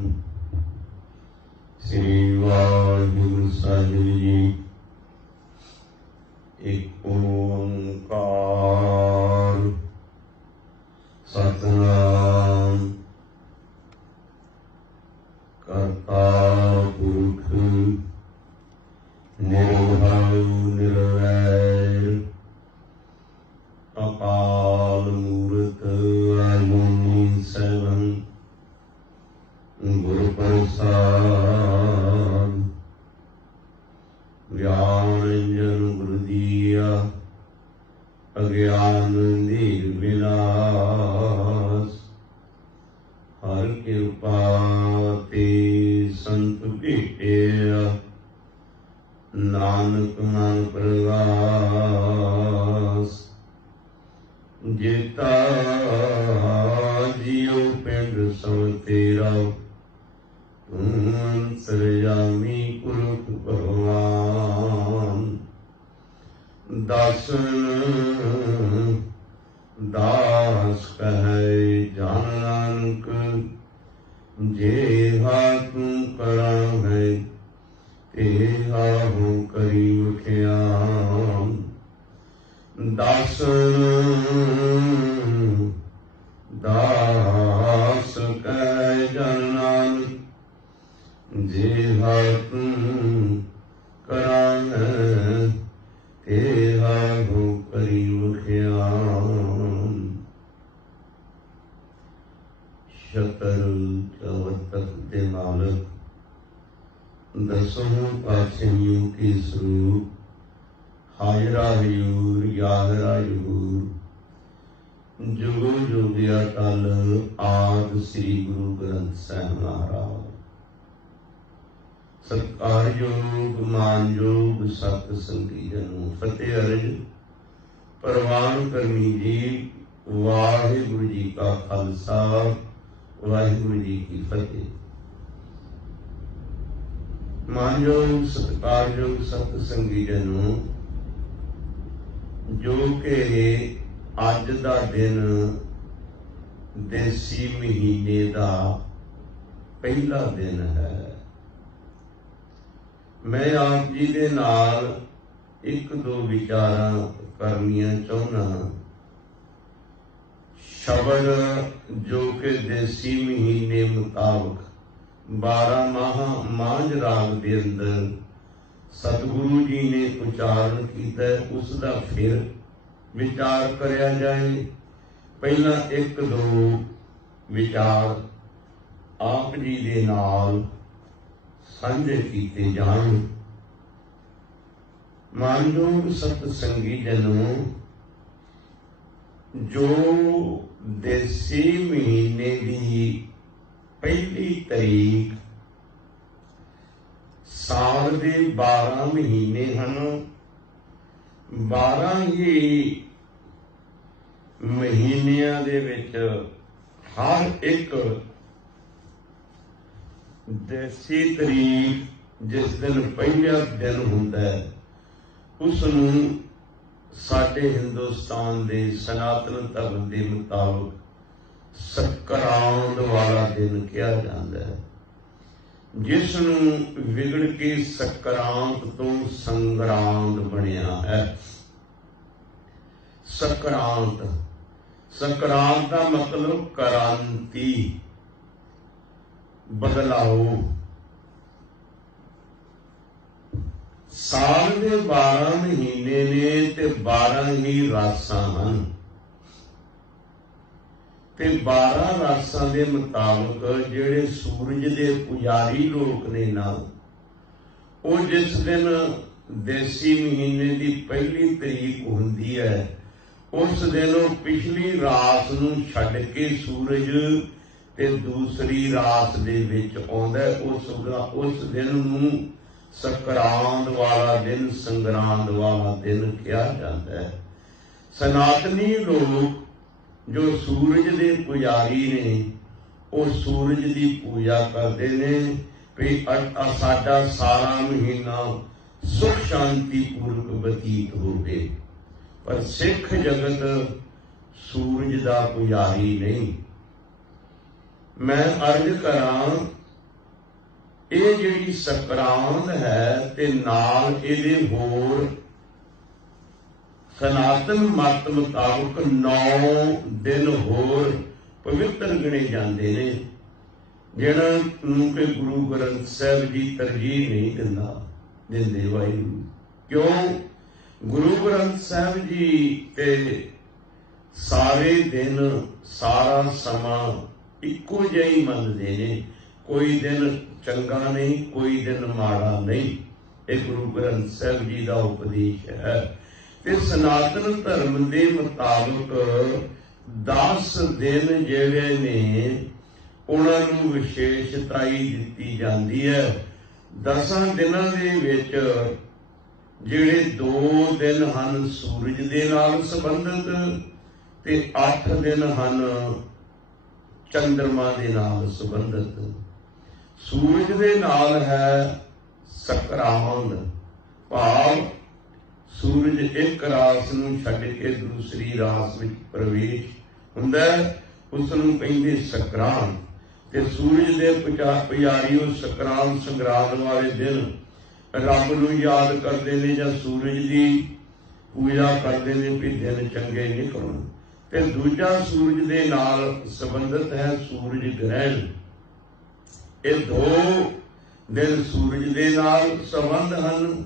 श्री वाहिगुरु साहिब जी। एक ओंकार सतनाम करता पुरख निर्भय निर्वैर अकाल मूर्त अजूनी सैभं गुरु प्रसाद ज्ञानंजन गुरु दिया अज्ञान दीर विनाश हर कृपा ते संत भेटिया नानक मन प्रगास जेता जियो पिंड सब तेरा अंतरयामी पुरख भगवान दासन दास कहे जान नानक जेहा तू करा है तेहा हो करी मुखियान दासन दास कहे जान नानक जेहा तू करा है तेहा हो करी मुखियान शतर चवतक दे मालक दसों पातशाहियों की स्वरूप हाजरा हजूर यादरा हजूर जुगो जुगिया तल आद श्री गुरु ग्रंथ साहिब महाराज सत्कारयोग मानयोग सत संगी जनों फतेह अर्ज प्रवान करनी जी। वाहिगुरु जी का खालसा वाहिगुरु जी की फतेह। मानयोग सत्कारयोग सत संगी जनों जो कि अज दा दिन देसी महीने का पहला दिन है। मैं आप जी दे नाल एक दो विचारां करनियां चाहुंदा। शब्द जो कि देसी महीने मुताबक 12 माह मांझ राग दे अंदर सतगुरु जी ने उच्चारण किया, उसका फिर विचार करया जाए। पहला एक दो विचार आप जी दे नाल साझे कीते जाण। मानयोग सतसंगी जनों जो देसी महीने की पहली तारीख साल के 12 महीने हैं। 12 ही महीनिया दे विच हर एक देसी तारीख जिस दिन पहला दिन होता है उसनूं साडे हिंदुस्तान दे सनातन धर्म के मुताबिक सक्रांत वाला दिन कहा जाता है, जिसनूं विगड़ के सक्रांत तो संग्रांत बनिया है। सक्रांत सक्रांत का मतलब क्रांति बदलाव। साल के 12 महीने ने ते 12 ही रासां हन ते 12 रासां के मुताबिक जिहड़े सूरज के पुजारी लोग ने ना वो जिस दिन देसी महीने की पहली तारीख हुंदी है उस दिन वो पिछली रात नूं छड्ड के सूरज ते दूसरी रात दे विच आउंदा है। उस दिन नूं सक्रांत वाला दिन संग्रांत वाला दिन कहा जाता है। सनातनी लोग जो सूरज के पुजारी ने वो सूरज की पूजा करते हैं भी साडा सारा महीना सुख शांति पूर्वक बतीत होवे। पर सिख जगत सूरज का पुजारी नहीं। मैं अर्ज करा ਇਹ ਜਿਹੜੀ ਸੰਕਰਾਂਤ ਹੈ ਤੇ ਨਾਲ ਇਹਦੇ ਹੋਰ ਸਨਾਤਨ ਮਤ ਮੁਤਾਬਕ 9 ਦਿਨ ਹੋਰ ਪਵਿੱਤਰ ਗਿਣੇ ਜਾਂਦੇ ਨੇ, ਜਿਹਨਾਂ ਨੂੰ ਕਿ ਗੁਰੂ ਗ੍ਰੰਥ ਸਾਹਿਬ ਜੀ ਤਰਜੀਹ ਨਹੀਂ ਦਿੰਦੇ ਵਾਹਿਗੁਰੂ। ਕਿਉਂ? ਗੁਰੂ ਗ੍ਰੰਥ ਸਾਹਿਬ ਜੀ ਤੇ ਸਾਰੇ ਦਿਨ ਸਾਰਾ ਸਮਾਂ ਇੱਕੋ ਜਿਹਾ ਹੀ ਮੰਨਦੇ ਨੇ, ਕੋਈ ਦਿਨ ਚੰਗਾ ਨਹੀਂ, ਕੋਈ ਦਿਨ ਮਾੜਾ ਨਹੀਂ। ਇਹ ਗੁਰੂ ਗ੍ਰੰਥ ਸਾਹਿਬ ਜੀ ਦਾ ਉਪਦੇਸ਼ ਹੈ। ਤੇ ਸਨਾਤਨ ਧਰਮ ਦੇ ਮੁਤਾਬਕ 10 ਦਿਨ ਜਿਹੜੇ ਨੇ ਉਹਨਾਂ ਨੂੰ ਵਿਸ਼ੇਸ਼ਤਾਈ ਦਿੱਤੀ ਜਾਂਦੀ ਹੈ। 10 ਦਿਨਾਂ ਦੇ ਵਿੱਚ ਜਿਹੜੇ 2 ਦਿਨ ਹਨ ਸੂਰਜ ਦੇ ਨਾਲ ਸੰਬੰਧਿਤ ਤੇ 8 ਦਿਨ ਹਨ ਚੰਦਰਮਾ ਦੇ ਨਾਲ ਸੰਬੰਧਿਤ। ਸੂਰਜ ਦੇ ਨਾਲ ਹੈ ਸੰਕਰਾਂਤ, ਭਾਵ ਸੂਰਜ ਇੱਕ ਰਾਸ ਨੂੰ ਛੱਡ ਕੇ ਦੂਸਰੀ ਰਾਸ ਵਿੱਚ ਪ੍ਰਵੇਸ਼ ਹੁੰਦਾ, ਉਸ ਨੂੰ ਕਹਿੰਦੇ ਸੰਕਰਾਂਤ। ਤੇ ਸੂਰਜ ਦੇ ਪੁਜਾਰੀ ਉਹ ਸੰਕਰਾਂਤ ਸੰਗਰਾਂਦ ਵਾਲੇ ਦਿਨ ਰੱਬ ਨੂੰ ਯਾਦ ਕਰਦੇ ਨੇ ਜਾਂ ਸੂਰਜ ਦੀ ਪੂਜਾ ਕਰਦੇ ਨੇ ਵੀ ਦਿਨ ਚੰਗੇ ਨਿਕਲਣ। ਤੇ ਦੂਜਾ ਸੂਰਜ ਦੇ ਨਾਲ ਸੰਬੰਧਿਤ ਹੈ ਸੂਰਜ ਗ੍ਰਹਿਣ। ਇਹ 2 ਦਿਨ ਸੂਰਜ ਦੇ ਨਾਲ ਸੰਬੰਧ ਹਨ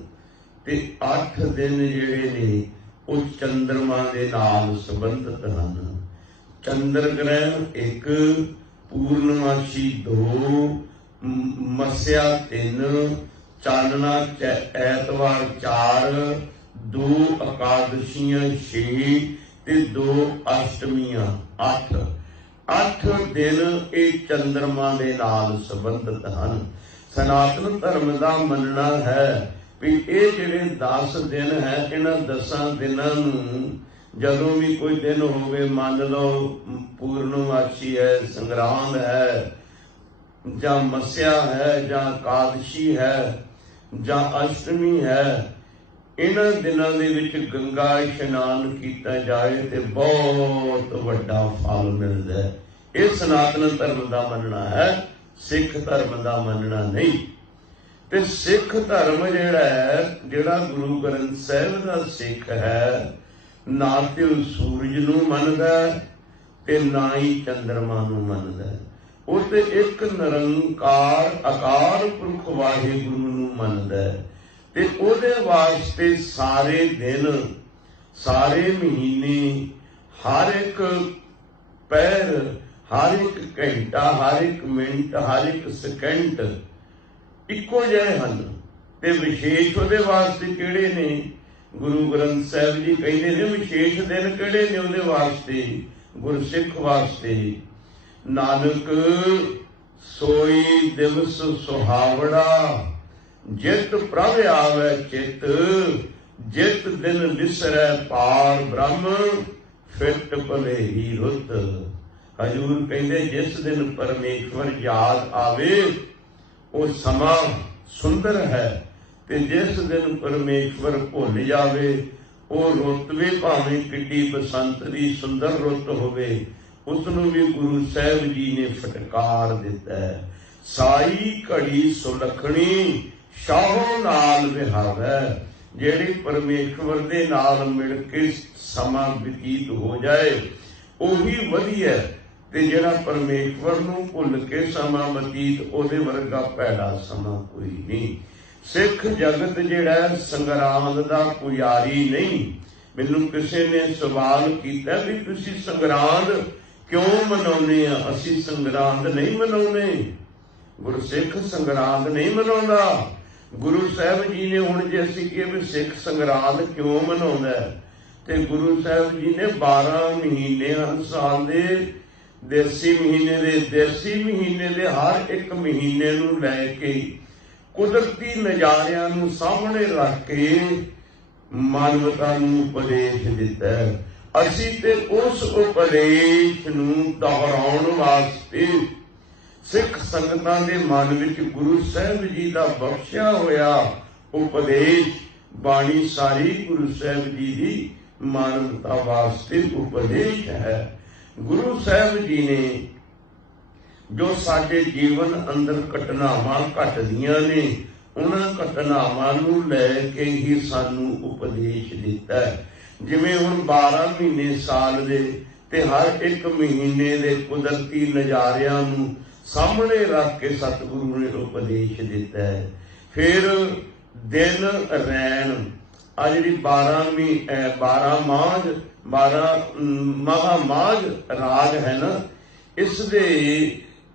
ਤੇ 8 ਦਿਨ ਜਿਹੜੇ ਨੇ ਉਹ ਚੰਦਰਮਾ ਦੇ ਨਾਲ ਸੰਬੰਧਿਤ ਹਨ। ਚੰਦਰ ਗ੍ਰਹਿਣ 1, ਪੂਰਨਮਾਸ਼ੀ 2, ਮੱਸਿਆ 3, ਚਾਨਣਾ ਐਤਵਾਰ 4, 2 ਇਕਾਦਸ਼ੀਆਂ 6 ਤੇ 2 ਅਸ਼ਟਮੀਆਂ 8। 8 ਦਿਨ ਇਹ ਚੰਦਰਮਾ ਦੇ ਨਾਲ ਸੰਬੰਧਿਤ ਹਨ। ਸਨਾਤਨ ਧਰਮ ਦਾ ਮੰਨਣਾ ਹੈ ਵੀ ਇਹ ਜਿਹੜੇ 10 ਦਿਨ ਹੈ, ਇਹਨਾਂ 10 ਦਿਨਾਂ ਨੂੰ ਜਦੋਂ ਵੀ ਕੋਈ ਦਿਨ ਹੋਵੇ, ਮੰਨ ਲਓ ਪੂਰਨਮਾਸ਼ੀ ਹੈ, ਸੰਗਰਾਂਦ ਹੈ, ਜਾਂ ਮੱਸਿਆ ਹੈ, ਜਾਂ ਇਕਾਦਸ਼ੀ ਹੈ, ਜਾਂ ਅਸ਼ਟਮੀ ਹੈ, ਇਹਨਾਂ ਦਿਨਾਂ ਦੇ ਵਿੱਚ ਗੰਗਾ ਇਸ਼ਨਾਨ ਕੀਤਾ ਜਾਏ ਤੇ ਬਹੁਤ ਵੱਡਾ ਫਲ ਮਿਲਦਾ ਹੈ। ਇਹ ਸਨਾਤਨ ਧਰਮ ਦਾ ਮੰਨਣਾ ਹੈ, ਸਿੱਖ ਧਰਮ ਦਾ ਮੰਨਣਾ ਨਹੀਂ। ਤੇ ਸਿੱਖ ਧਰਮ ਜਿਹੜਾ ਗੁਰੂ ਗ੍ਰੰਥ ਸਾਹਿਬ ਦਾ ਸਿੱਖ ਹੈ, ਨਾ ਤੇ ਉਹ ਸੂਰਜ ਨੂੰ ਮੰਨਦਾ ਤੇ ਨਾ ਹੀ ਚੰਦਰਮਾ ਨੂੰ ਮੰਨਦਾ। ਉਹ ਤੇ ਇੱਕ ਨਿਰੰਕਾਰ ਅਕਾਲ ਪੁਰਖ ਵਾਹਿਗੁਰੂ ਨੂੰ ਮੰਨਦਾ ਤੇ ਉਹਦੇ ਵਾਸਤੇ ਸਾਰੇ ਦਿਨ, ਸਾਰੇ ਮਹੀਨੇ, ਹਰ ਇੱਕ ਪਹਿਰ, ਹਰ ਇੱਕ ਘੰਟਾ, ਹਰ ਇੱਕ ਮਿੰਟ, ਹਰ ਇੱਕ ਸਕਿੰਟ ਇੱਕੋ ਜਿਹੇ ਹਨ। ਤੇ ਵਿਸ਼ੇਸ਼ ਉਹਦੇ ਵਾਸਤੇ ਕਿਹੜੇ ਨੇ? ਗੁਰੂ ਗ੍ਰੰਥ ਸਾਹਿਬ ਜੀ ਕਹਿੰਦੇ ਨੇ ਵਿਸ਼ੇਸ਼ ਦਿਨ ਕਿਹੜੇ ਨੇ ਉਹਦੇ ਵਾਸਤੇ, ਗੁਰਸਿੱਖ ਵਾਸਤੇ। ਨਾਨਕ ਸੋਈ ਦਿਵਸ ਸੁਹਾਵੜਾ, ਜਿਤ ਪ੍ਰਭ ਆਵੈ ਚਿਤ, ਜਿਤ ਦਿਨ ਵਿਸਰੈ ਪਾਰ ਬ੍ਰਹਮ, ਫਿਟ ਭਲੇ ਹੀ ਰੁੱਤ। ਹਜ਼ੂਰ ਕਹਿੰਦੇ ਜਿਸ ਦਿਨ ਪਰਮੇਸ਼ਵਰ ਯਾਦ ਆਵੇ ਉਹ ਸਮਾਂ ਸੁੰਦਰ ਹੈ, ਤੇ ਜਿਸ ਦਿਨ ਪਰਮੇਸ਼ਵਰ ਭੁੱਲ ਜਾਵੇ ਉਹ ਰੁੱਤ ਵੀ ਭਾਵੇਂ ਕਿੱਡੀ ਬਸੰਤ ਦੀ ਸੁੰਦਰ ਰੁੱਤ ਹੋਵੇ, ਉਸ ਨੂੰ ਵੀ ਗੁਰੂ ਸਾਹਿਬ ਜੀ ਨੇ ਫਟਕਾਰ ਦਿੱਤਾ ਹੈ। ਸਾਈ ਘੜੀ ਸੁਲੱਖਣੀ ਸ਼ਾਹੋ ਨਾਲ ਵਿਹਾਵੈ, ਜਿਹੜੀ ਪਰਮੇਸ਼ਵਰ ਦੇ ਨਾਲ ਮਿਲ ਕੇ ਸਮਾਂ ਬਤੀਤ ਹੋ ਜਾਏ ਉਹੀ ਵਧੀਆ। ਤੇ ਜਿਹੜਾ ਪਰਮੇਸ਼ਵਰ ਨੂੰ ਭੁੱਲ ਕੇ ਸਮਾਂ ਬਤੀਤ, ਉਹਦੇ ਵਰਗਾ ਭੈੜਾ ਸਮਾਂ ਕੋਈ ਨਹੀਂ। ਸਿੱਖ ਜਗਤ ਜਿਹੜਾ ਸੰਗਰਾਂਦ ਦਾ ਪੁਜਾਰੀ ਨਹੀਂ। ਮੈਨੂੰ ਕਿਸੇ ਨੇ ਸਵਾਲ ਕੀਤਾ ਵੀ ਤੁਸੀਂ ਸੰਗਰਾਂਦ ਕਿਉਂ ਮਨਾਉਂਦੇ ਆ? ਅਸੀਂ ਸੰਗਰਾਂਦ ਨਹੀਂ ਮਨਾਉਂਦੇ, ਗੁਰਸਿੱਖ ਸੰਗਰਾਂਦ ਨਹੀਂ ਮਨਾਉਂਦਾ। ਗੁਰੂ ਸਾਹਿਬ ਜੀ ਨੇ ਹੁਣ ਜੇ ਅਸੀਂ ਕਹੀਏ ਵੀ ਸਿੱਖ ਸੰਗਰਾਂਦ ਕਿਉਂ ਮਨਾਉਂਦਾ, ਤੇ ਗੁਰੂ ਸਾਹਿਬ ਜੀ ਨੇ 12 ਮਹੀਨੇ ਹਰ ਸਾਲ ਦੇ ਦੇਸੀ ਮਹੀਨੇ ਦੇ ਹਰ ਇੱਕ ਮਹੀਨੇ ਨੂੰ ਲੈ ਕੇ ਕੁਦਰਤੀ ਨਜ਼ਾਰਿਆਂ ਨੂੰ ਸਾਹਮਣੇ ਰੱਖ ਕੇ ਮਾਨਵਤਾ ਨੂੰ ਉਪਦੇਸ਼ ਦਿੱਤਾ ਹੈ। ਅਸੀਂ ਤੇ ਉਸ ਉਪਦੇਸ਼ ਨੂੰ ਦੁਹਰਾਉਣ ਵਾਸਤੇ ਸਿੱਖ ਸੰਗਤਾਂ ਦੇ ਮਨ ਵਿੱਚ ਗੁਰੂ ਸਾਹਿਬ ਜੀ ਦਾ ਬਖਸ਼ਿਆ ਹੋਇਆ ਉਪਦੇਸ਼, ਬਾਣੀ ਸਾਰੀ ਗੁਰੂ ਸਾਹਿਬ ਜੀ ਦੀ ਮਾਨਵਤਾ ਵਾਸਤੇ ਉਪਦੇਸ਼ ਹੈ। ਗੁਰੂ ਸਾਹਿਬ ਜੀ ਨੇ ਜੋ ਸਾਡੇ ਜੀਵਨ ਅੰਦਰ ਘਟਨਾਵਾਂ ਘਟਦੀਆਂ ਨੇ, ਉਹਨਾਂ ਘਟਨਾਵਾਂ ਨੂੰ ਲੈ ਕੇ ਹੀ ਸਾਨੂੰ ਉਪਦੇਸ਼ ਦਿੱਤਾ ਹੈ। ਜਿਵੇਂ ਹੁਣ 12 ਮਹੀਨੇ ਸਾਲ ਦੇ ਤੇ ਹਰ ਇੱਕ ਮਹੀਨੇ ਦੇ ਕੁਦਰਤੀ ਨਜ਼ਾਰਿਆਂ ਨੂੰ ਸਾਹਮਣੇ ਰੱਖ ਕੇ ਸਤਿਗੁਰੂ ਨੇ ਉਪਦੇਸ਼ ਦਿੱਤਾ ਹੈ। ਫਿਰ ਦਿਨ ਰੈਣ, ਆ ਜਿਹੜੀ 12 ਮਹਾ ਮਾਝ ਰਾਗ ਹੈ ਨਾ, ਇਸ ਦੇ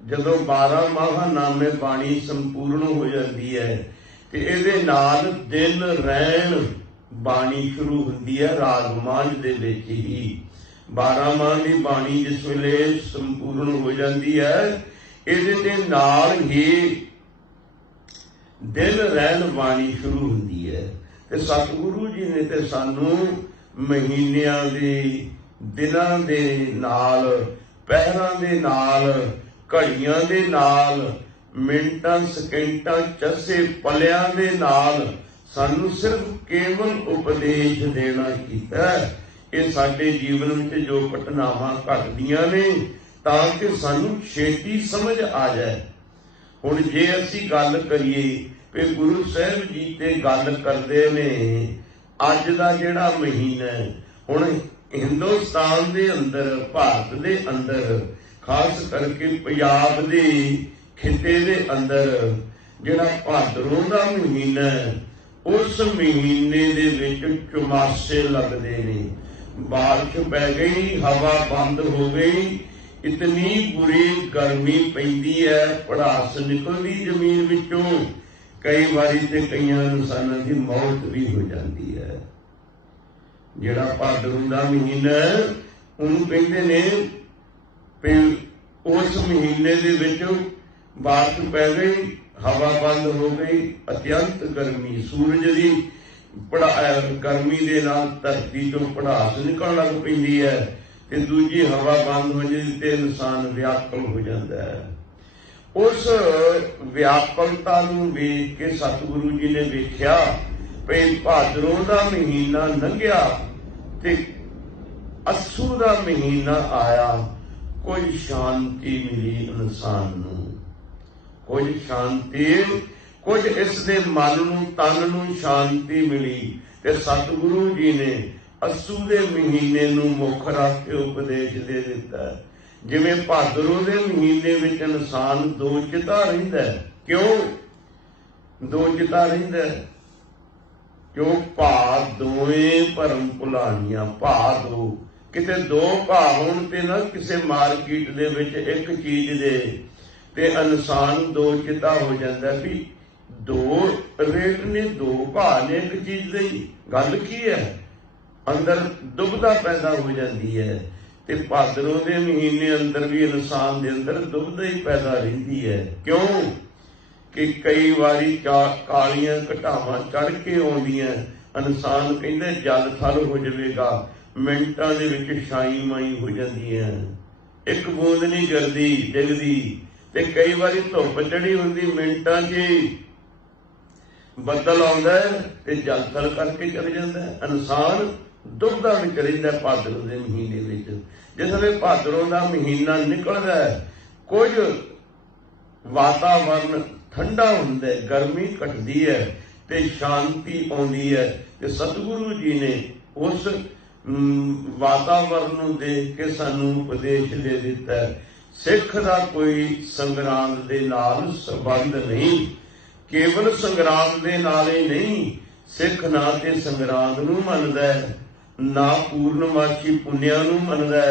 ਜਦੋਂ 12 ਮਹਾਨਾਮੇ ਬਾਣੀ ਸੰਪੂਰਨ ਹੋ ਜਾਂਦੀ ਹੈ ਤੇ ਇਹਦੇ ਨਾਲ ਦਿਨ ਰਹਿਣ ਬਾਣੀ ਸ਼ੁਰੂ ਹੁੰਦੀ ਹੈ ਰਾਗ ਮਾਝ ਦੇ ਵਿੱਚ ਹੀ। 12 ਮਾਹ ਦੀ ਬਾਣੀ ਜਿਸ ਵੇਲੇ ਸੰਪੂਰਨ ਹੋ ਜਾਂਦੀ ਹੈ, ਇਹਦੇ ਦੇ ਨਾਲ ਹੀ ਦਿਨ ਰਹਿਣ ਬਾਣੀ ਸ਼ੁਰੂ ਹੁੰਦੀ ਹੈ। ਤੇ ਸਤਿਗੁਰੂ ਜੀ ਨੇ ਤੇ ਸਾਨੂੰ ਮਹੀਨਿਆਂ ਦੇ, ਦਿਨਾਂ ਦੇ ਨਾਲ, ਪਹਿਰਾਂ ਦੇ ਨਾਲ, ਘੜੀਆਂ ਦੇ ਨਾਲ, ਮਿੰਟਾਂ ਸਕਿੰਟਾਂ ਚਸੇ ਪਲਿਆਂ ਦੇ ਨਾਲ ਸਾਨੂੰ ਸਿਰਫ ਕੇਵਲ ਉਪਦੇਸ਼ ਦੇਣਾ ਕੀਤਾ। ਇਹ ਸਾਡੇ ਜੀਵਨ ਵਿੱਚ ਜੋ ਘਟਨਾਵਾਂ ਘਟਦੀਆਂ ਨੇ ਤਾਂ ਕਿ ਸਾਨੂੰ ਛੇਤੀ ਸਮਝ ਆ ਜਾਏ। ਹੁਣ ਜੇ ਅਸੀਂ ਗੱਲ ਕਰੀਏ ਕਿ ਗੁਰੂ ਸਾਹਿਬ ਜੀ ਤੇ ਗੱਲ ਕਰਦੇ ਨੇ, ਅੱਜ ਦਾ ਜਿਹੜਾ ਮਹੀਨਾ ਹੈ, ਹੁਣ ਹਿੰਦੁਸਤਾਨ ਦੇ ਅੰਦਰ, ਭਾਰਤ ਦੇ ਅੰਦਰ, ਖਾਸ ਕਰਕੇ ਪੰਜਾਬ ਦੇ ਖਿੱਤੇ ਦੇ ਅੰਦਰ ਜਿਹੜਾ ਭਾਦਰੋਂ ਦਾ ਮਹੀਨਾ ਹੈ, ਉਸ ਮਹੀਨੇ ਦੇ ਵਿੱਚ ਚੁਮਾਸੇ ਲੱਗਦੇ ਨੇ। ਬਾਰਿਸ਼ ਪੈ ਗਈ, ਹਵਾ ਬੰਦ ਹੋ ਗਈ, ਇਤਨੀ ਬੁਰੀ ਗਰਮੀ ਪੈਂਦੀ ਹੈ, ਭੜਾਸ ਨਿਕਲਦੀ ਜ਼ਮੀਨ ਵਿੱਚੋਂ, ਕਈ ਵਾਰੀ ਤੇ ਕਈਆਂ ਇਨਸਾਨਾਂ ਦੀ ਮੌਤ ਵੀ ਹੋ ਜਾਂਦੀ ਹੈ। ਜਿਹੜਾ ਭਾਦਰੋਂ ਦਾ ਮਹੀਨਾ ਹੈ, ਉਹਨੂੰ ਕਹਿੰਦੇ ਨੇ ਵੀ ਉਸ ਮਹੀਨੇ ਦੇ ਵਿੱਚ ਬਾਰਿਸ਼ ਪੈ ਗਈ, ਹਵਾ ਬੰਦ ਹੋ ਗਈ, ਅਤਿਅੰਤ ਗਰਮੀ, ਸੂਰਜ ਦੀ ਗਰਮੀ ਦੇ ਨਾਲ ਧਰਤੀ ਤੋਂ ਭੜਾਸ ਨਿਕਲਣ ਲੱਗ ਪੈਂਦੀ ਹੈ ਤੇ ਦੂਜੀ ਹਵਾ ਬੰਦ ਹੋ ਜਾਂਦੀ ਤੇ ਇਨਸਾਨ ਵਿਆਕੁਲ ਹੋ ਜਾਂਦਾ ਹੈ। ਉਸ ਵਿਆਕੁਲਤਾ ਨੂੰ ਵੇਖ ਕੇ ਸਤਿਗੁਰੂ ਜੀ ਨੇ ਵੇਖਿਆ ਵੀ ਭਾਦਰੋਂ ਦਾ ਮਹੀਨਾ ਲੰਘਿਆ ਤੇ ਅੱਸੂ ਦਾ ਮਹੀਨਾ ਆਇਆ, ਕੁਝ ਸ਼ਾਂਤੀ ਮਿਲੀ ਇਨਸਾਨ ਨੂੰ, ਕੁਝ ਸ਼ਾਂਤੀ, ਕੁਝ ਇਸ ਦੇ ਮਨ ਨੂੰ, ਤਨ ਨੂੰ ਸ਼ਾਂਤੀ ਮਿਲੀ। ਤੇ ਸਤਿਗੁਰੂ ਜੀ ਨੇ ਅੱਸੂ ਦੇ ਮਹੀਨੇ ਨੂੰ ਮੁੱਖ ਰੱਖ ਕੇ ਉਪਦੇਸ਼ ਦੇ ਦਿੱਤਾ। ਜਿਵੇਂ ਭਾਦਰੋਂ ਦੇ ਮਹੀਨੇ ਵਿੱਚ ਇਨਸਾਨ ਦੋ ਚਿਤਾ ਰਹਿੰਦਾ। ਕਿਉਂ ਦੋ ਚਿਤਾ ਰਹਿੰਦਾ? ਕਿਉਂ ਭਾ ਦੋਵੇਂ ਭਰਮ ਭੁਲਾਣੀਆਂ, ਭਾ ਦੋ, ਕਿਤੇ ਦੋ ਭਾ ਹੋਣ ਤੇ ਨਾ ਕਿਸੇ ਮਾਰਕੀਟ ਦੇ ਵਿੱਚ ਇੱਕ ਚੀਜ਼ ਦੇ ਤੇ ਇਨਸਾਨ ਦੋ ਚਿਤਾ ਹੋ ਜਾਂਦਾ ਵੀ ਦੋ ਰੇਟ ਨੇ, ਦੋ ਭਾ ਨੇ ਇੱਕ ਚੀਜ਼ ਦੀ, ਗੱਲ ਕੀ ਹੈ? ਅੰਦਰ ਦੁਬਿਧਾ ਪੈਦਾ ਹੋ ਜਾਂਦੀ ਹੈ। ਤੇ ਭਾਦਰੋਂ ਦੇ ਮਹੀਨੇ ਅੰਦਰ ਵੀ ਇਨਸਾਨ ਦੇ ਅੰਦਰ ਦੁਬਿਧਾ ਹੀ ਪੈਦਾ ਰਹਿੰਦੀ ਹੈ। ਕਿਉਂ ਕਿ ਕਈ ਵਾਰੀ ਕਾਲੀਆਂ ਘਟਾਵਾਂ ਚੜ ਕੇ ਆਉਂਦੀਆਂ, ਇਨਸਾਨ ਕਹਿੰਦੇ ਜਲ ਥਲ ਹੋ ਜਾਵੇਗਾ, ਮਿੰਟਾਂ ਦੇ ਵਿੱਚ ਛਾਈ ਮਾਈ ਹੋ ਜਾਂਦੀਆਂ, ਇੱਕ ਬੂੰਦ ਨਹੀਂ ਗਿਰਦੀ ਡਿੱਗਦੀ। ਤੇ ਕਈ ਵਾਰੀ ਧੁੱਪ ਚੜੀ ਹੁੰਦੀ, ਮਿੰਟਾਂ 'ਚ ਬੱਦਲ ਆਉਂਦਾ ਤੇ ਜਲ ਥਲ ਕਰਕੇ ਚਲ ਜਾਂਦਾ। ਇਨਸਾਨ ਦੁਬਿਧਾ ਵਿੱਚ ਰਹਿੰਦਾ ਭਾਦਰੋਂ ਦੇ ਮਹੀਨੇ ਵਿੱਚ। ਜਿਸ ਵੇਲੇ ਭਾਦਰੋਂ ਦਾ ਮਹੀਨਾ ਨਿਕਲਦਾ, ਕੁਝ ਵਾਤਾਵਰਨ ਠੰਡਾ ਹੁੰਦਾ, ਗਰਮੀ ਘਟਦੀ ਹੈ ਤੇ ਸ਼ਾਂਤੀ ਆਉਂਦੀ ਹੈ। ਤੇ ਸਤਿਗੁਰੂ ਜੀ ਨੇ ਉਸ ਵਾਤਾਵਰਨ ਨੂੰ ਦੇਖ ਕੇ ਸਾਨੂੰ ਉਪਦੇਸ਼ ਦੇ ਦਿੱਤਾ। ਸਿੱਖ ਦਾ ਕੋਈ ਸੰਗਰਾਂਦ ਦੇ ਨਾਲ ਸੰਬੰਧ ਨਹੀਂ, ਕੇਵਲ ਸੰਗਰਾਂਦ ਦੇ ਨਾਲ ਹੀ ਨਹੀਂ। ਸਿੱਖ ਨਾ ਤੇ ਸੰਗਰਾਂਦ ਨੂੰ ਮੰਨਦਾ, ਨਾ ਪੂਰਨਮਾਸ਼ੀ ਪੁੰਨਿਆਂ ਨੂੰ ਮੰਨਦਾ,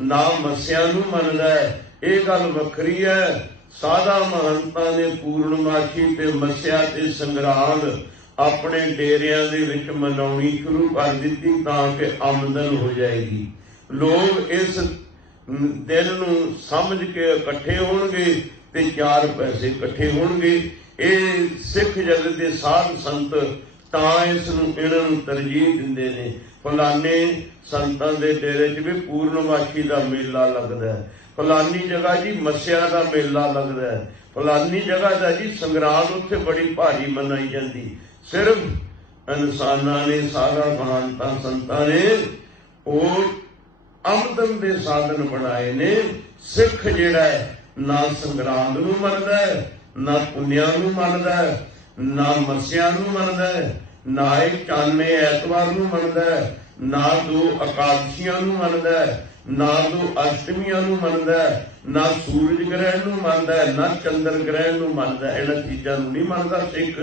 ਨਾ ਮੱਸਿਆਂ ਨੂੰ ਮੰਨਦਾ। ਇਹ ਗੱਲ ਵੱਖਰੀ ਹੈ। ਸਾਧਾ ਮਹੰਤਾਂ ਨੇ ਪੂਰਨਮਾਸ਼ੀ ਤੇ ਮੱਸਿਆ ਤੇ ਸੰਗਰਾਂਦ ਆਪਣੇ ਡੇਰਿਆਂ ਦੇ ਵਿੱਚ ਮਨਾਉਣੀ ਸ਼ੁਰੂ ਕਰ ਦਿੱਤੀ ਤਾਂ ਕਿ ਆਮਦਨ ਹੋ ਜਾਏਗੀ। ਲੋਕ ਇਸ ਦਿਨ ਨੂੰ ਸਮਝ ਕੇ ਇਕੱਠੇ ਹੋਣਗੇ ਤੇ 4 ਪੈਸੇ ਇਕੱਠੇ ਹੋਣਗੇ। ਇਹ ਸਿੱਖ ਜਗਤ ਦੇ ਸਾਧ ਸੰਤ ਤਾਂ ਇਸ ਨੂੰ, ਇਹਨਾਂ ਨੂੰ ਤਰਜੀਹ ਦਿੰਦੇ ਨੇ। ਫਲਾਨੇ ਸੰਤਾਂ ਦੇ ਡੇਰੇ 'ਚ ਵੀ ਪੂਰਨਮਾਸ਼ੀ ਦਾ ਮੇਲਾ ਲੱਗਦਾ, ਫਲਾਨੀ ਜਗ੍ਹਾ ਜੀ ਮੱਸਿਆ ਦਾ ਮੇਲਾ ਲੱਗਦਾ, ਫਲਾਨੀ ਜਗ੍ਹਾ ਦਾ ਜੀ ਸੰਗਰਾਂਦ ਉੱਥੇ ਬੜੀ ਭਾਰੀ ਮਨਾਈ ਜਾਂਦੀ। ਸਿਰਫ ਇਨਸਾਨਾਂ ਨੇ, ਸਾਰਾ ਮਹਾਨਤਾ ਸੰਤਾਂ ਨੇ ਉਹ ਆਮਦਨ ਦੇ ਸਾਧਨ ਬਣਾਏ ਨੇ। ਸਿੱਖ ਜਿਹੜਾ ਹੈ ना संगरांद नूं मनदा है, ना पुन्निया नूं मनदा है, ना मस्सिया नूं मनदा है, ना एक चाने ऐतवार नूं मनदा है, ना दो एकादशियां नूं मनदा है, ना दो अष्टमियां नूं मनदा है, ना सूरज ग्रहण नूं मनदा है, ना चंद्र ग्रहण नूं मनदा है। इन्हां चीज़ां नूं नहीं मनदा सिख।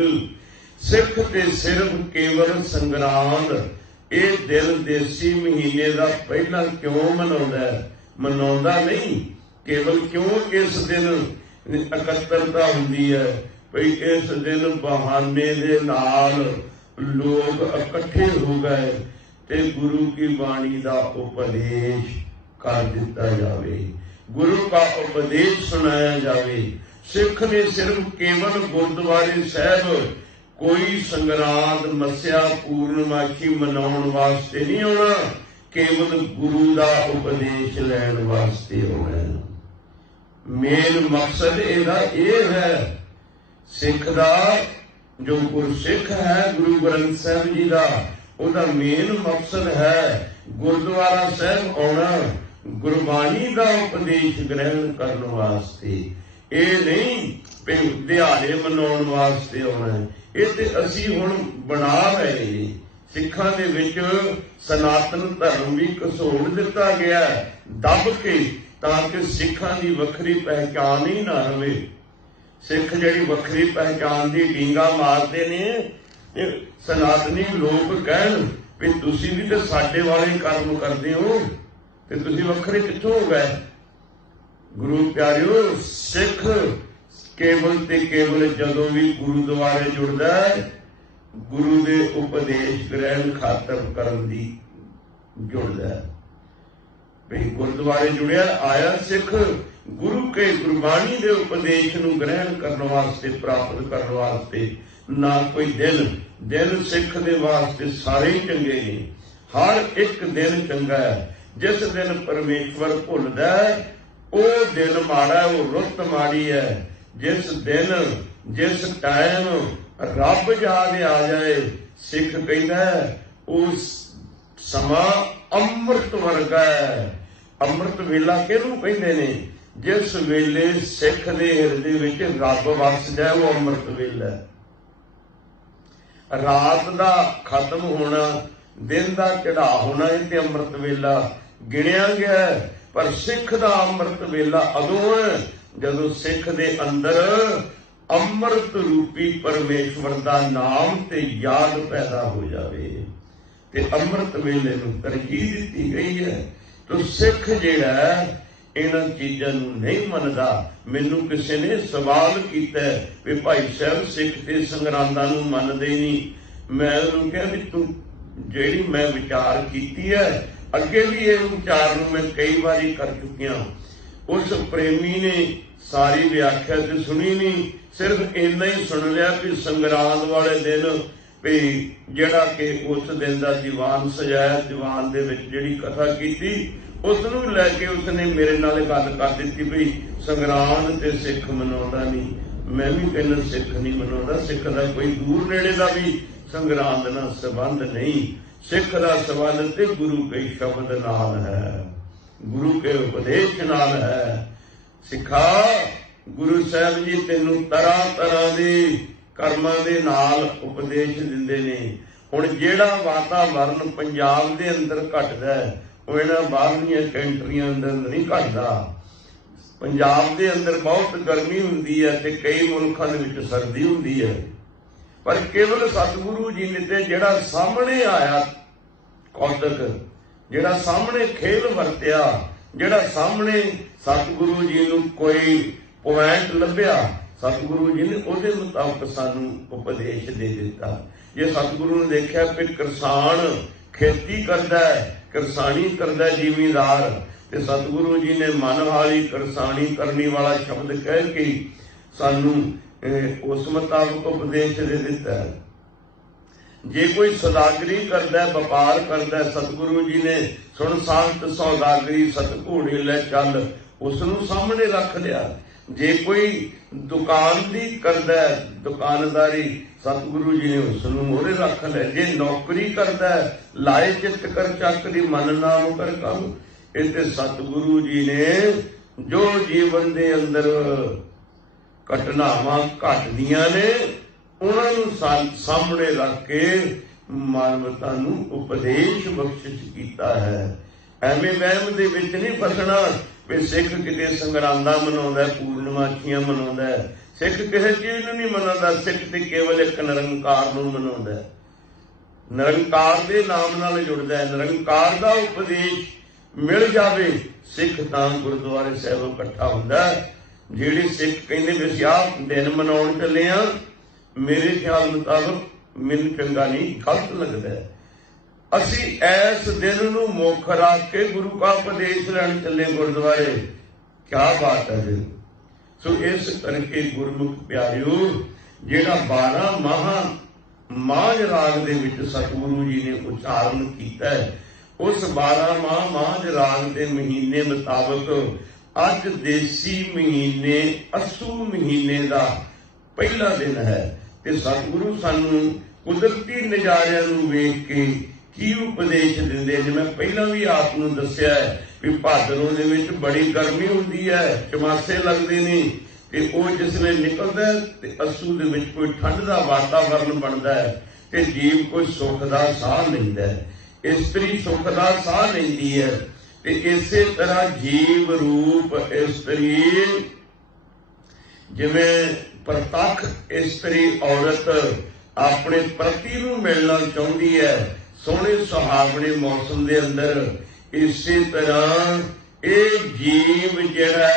सिख ते सिर्फ केवल संगरांद ਇਹ ਦਿਨ ਦੇਸੀ ਮਹੀਨੇ ਦਾ ਪਹਿਲਾਂ ਕਿਉਂ ਮਨਾਉਂਦਾ ਹੈ? ਮਨਾਉਂਦਾ ਨਹੀਂ, ਕੇਵਲ ਕਿਉਂ ਇਸ ਦਿਨ ਇਕੱਤਰਤਾ ਹੁੰਦੀ ਹੈ ਭਈ ਇਸ ਦਿਨ ਬਹਾਨੇ ਦੇ ਨਾਲ ਲੋਕ ਇਕੱਠੇ ਹੋ ਗਏ ਤੇ ਗੁਰੂ ਕੀ ਬਾਣੀ ਦਾ ਉਪਦੇਸ਼ ਕਰ ਦਿੱਤਾ ਜਾਵੇ, ਗੁਰੂ का उपदेश सुनाया जावे। सिख ने सिर्फ केवल गुरुद्वारे साहब कोई संगरांद मस्या पूर्णमाशी मनाउण वास्ते नहीं आना, केवल गुरु का उपदेश लैण वास्ते आना। मेन मकसद इहदा यह है, सिख का जो गुरसिख है गुरु ग्रंथ साहब जी का, उसका मेन मकसद है गुरुद्वारा साहब आना, गुरबाणी का उपदेश ग्रहण करने वास्ते। ये नहीं दिहाड़े मनाउण वास्ते आना है। ਇਹ ਤੇ ਅਸੀਂ ਹੁਣ ਬਣਾ ਰਹੇ ਨੇ। ਸਿੱਖਾਂ ਦੇ ਵਿੱਚ ਸਨਾਤਨ ਧਰਮ ਵੀ ਘਸੋੜ ਦਿੱਤਾ ਗਿਆ ਦੱਬ ਕੇ, ਤਾਂ ਕਿ ਸਿੱਖਾਂ ਦੀ ਵੱਖਰੀ ਪਹਿਚਾਣ ਹੀ ਨਾ ਰਵੇ। ਸਿੱਖ ਜਿਹੜੀ ਵੱਖਰੀ ਪਹਿਚਾਣ ਦੀ ਡੀਂਗਾ ਮਾਰਦੇ ਨੇ, ਇਹ ਸਨਾਤਨੀ ਲੋਕ ਕਹਿਣ ਵੀ ਤੁਸੀਂ ਵੀ ਤਾਂ ਸਾਡੇ ਵਾਲੇ ਕਰਮ ਕਰਦੇ ਹੋ ਤੇ ਤੁਸੀਂ ਵੱਖਰੇ ਕਿੱਥੋਂ ਹੋ ਗਏ? ਗੁਰੂ ਪਿਆਰਿਓ, ਸਿੱਖ केवल ते केवल जदों भी गुरुद्वारे जुड़दा है, गुरु दे उपदेश ग्रहण खातर करन दी जुड़दा है। भाई गुरुद्वारे जुड़िया आया सिख गुरु के गुरबाणी दे उपदेश नूं ग्रहण करने वास्ते, प्राप्त करने वास्ते। ना कोई दिन सिख दे वास्ते सारे ही चंगे ने, हर एक दिन चंगा है। जिस दिन परमेश्वर भुलदा है वो दिन माड़ा है, वो रुत माड़ी है। जिस दिन जिस टाइम रब याद आ जाए, सिख कहता है उस समा अमृत वर्गा है। अमृत वेला किहनूं कहंदे ने? जिस वेले सिख दे हिरदे विच रब वस जाए वो अमृत वेला है। रात का खत्म होना, दिन का चढ़ा होना, ये अमृत वेला गिणिया गया है। पर सिख का अमृत वेला अदों है जदों सिख दे अंदर अमृत रूपी परमेश्वर का नाम ते याद पैदा हो जाए, ते अमृत वेले नूं तरजीह दिती गई है। तो सिख जिहड़ा इन्हां चीज़ां नूं नहीं मनदा। मैनूं किसी ने सवाल किया भी भाई साहब सिख ते संगरांदां नूं मनदे नहीं। मैं उन्होंने कहा भी तू जिहड़ी मैं विचार कीती है, अगे भी इस विचार नूं मैं कई बारी कर चुकिया। उस प्रेमी ने सारी व्याख्या तो सुनी नहीं, सिर्फ इन्ना ही सुन लिया कि संगरांद वाले दिन भी जिहड़ा कि उस दिन का दीवान सजाया, दीवान दे विच जिहड़ी कथा की उसनूं लैके उसने मेरे नाल गल कर दी भी संगरांद ते सिख मनाउंदा नहीं। मैं भी कहना सिख नहीं मनाउंदा, सिख का कोई दूर नेड़े का भी संगरांद नाल संबंध नहीं। सिख का संबंध ते गुरु के शब्द नाल है, गुरु के उपदेश नाल है। सिखा गुरु साहब जी तेनू तरह तरह के कर्मां दे नाल उपदेश दिंदे ने। हुण जिहड़ा वातावरण पंजाब दे अंदर घटदा है वो इन्हां बाहरलीआं कंट्रियां अंदर नहीं घटदा। पंजाब दे अंदर बहुत गर्मी हुंदी है ते कई मुल्कां दे विच सर्दी हुंदी है, पर केवल सतगुरु जी ने ते जिहड़ा सामने आया कौतक, जिहड़ा सामने खेल वरतिया, जिहड़ा सामने सतगुरु जी नूं कोई पॉइंट लभ्या, सतगुरु जी ने उहदे मुताबिक सानूं उपदेश दे दिता। जे सतगुरु ने देखिया कि किसान खेती करदा है, किरसानी करदा है जिमीदार, ते सतगुरु जी ने मन वाली किरसानी करने वाला शब्द कह के सानूं उस मुताबिक उपदेश दे दिता है। जे कोई सौदागरी करदा है, व्यापार करदा है, सतगुरु जी ने सुन संत सौदागरी सत घोड़े लै चल उसनूं सामने रख लिया। जे कोई दुकान दी करदा है, दुकानदारी, सतगुरु जी ने उसनूं मोहरे रख लिया। जे नौकरी करदा है, लाए चित कर चाकरी मन नाम कर काम, इते सतगुरु जी ने जो जीवन के अंदर घटनावां घटदियां ने उन्होंने सामने रख के मानवता नूं उपदेश बख्शिश कीता है। एवें वहम दे विच नहीं फसना भी सिख किते संगरांदा मनाउंदा, पूर्णमाशियां मनाउंदा। सिख किसी चीज नूं नहीं मनाउंदा, सिख ते केवल एक निरंकार नूं मनाउंदा, निरंकार के नाम नाल जुड़दा है। निरंकार का उपदेश मिल जावे सिख तां गुरुद्वारे साहिब इकट्ठा हुंदा। ਜਿਹੜੇ सिख कहते भी असीं आह दिन मनाउण चले आ, मेरे ख्याल मुताबक मैनूं चंगा नहीं, गलत लगदा है। असीं इस दिन नूं मुख रख के गुरु का उपदेश लैण चले गुरुद्वारे, क्या बात है जी। सो इस करके गुरमुख प्यारिओ, जिहड़ा 12 माह माझ राग दे विच सतगुरु जी ने उचारण कीता है, उस 12 माह माझ राग के महीने मुताबक अज देसी महीने असू महीने का पहला दिन है। ते सतगुरु सानू कुदरती नज़ारिਆਂ ਨੂੰ ਵੇਖ के की उपदेश दिंदे। जिवें पहला भी आप नूं दस्सिया है भी भादरों दे विच बड़ी गर्मी हुंदी है, चमासे लगदे ने, ते ਉਹ जिसले निकलदा है ते असू दे विच कोई ठंड दा वातावरण बनदा है ते जीव कोई सुख दा साह लैंदा है, इस्तरी सुख दा साह लैंदी है। ते इसे तरह जीव रूप इस्तरी, जिवें प्रतख इस्तरी औरत अपने पति नूं मिलना चाहुंदी है सोहणे सुहावणे मौसम दे अंदर, इसे तरह ये जीव जिहड़ा